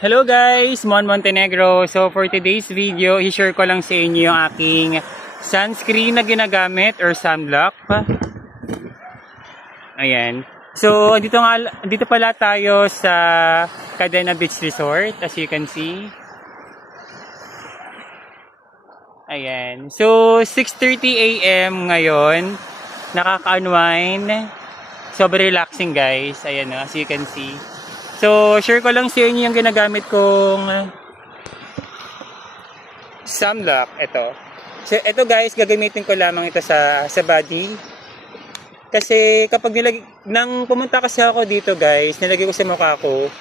Hello guys, Mon Montenegro. So for today's video, i-share ko lang sa inyo yung aking sunscreen na ginagamit or sunblock. Ayan. So dito pala tayo sa Cadena Beach Resort, as you can see. Ayan. So 6:30 AM ngayon, nakaka-unwind. Sobrang relaxing guys. Ayan, as you can see. So, share ko lang sa inyo yung ginagamit kong sunblock. Ito. So, ito guys, gagamitin ko lamang ito sa body. Kasi kapag nang pumunta kasi ako dito guys, nilagay ko sa mukha ko,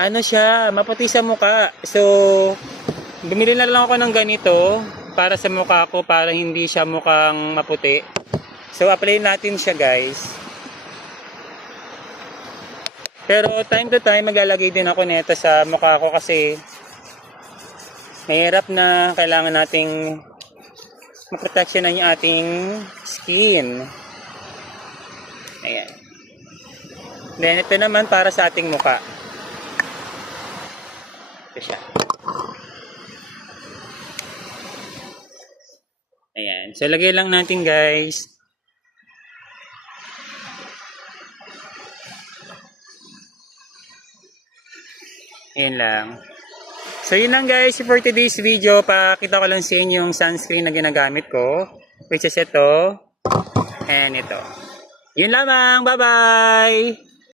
ano siya, maputi sa mukha. So, bumili na lang ako ng ganito para sa mukha ko para hindi siya mukhang maputi. So, apply natin siya guys. Pero time to time maglalagay din ako nito sa mukha ko kasi mahirap na kailangan nating maproteksyonan yung ating skin. Ayan. Then ito naman para sa ating mukha. Ito siya. Ayan. So lagay lang natin guys. Ayan lang. So yun lang guys for today's video. Pakita ko lang sa inyo yung sunscreen na ginagamit ko. Which is ito. And ito. Yun lamang. Bye bye!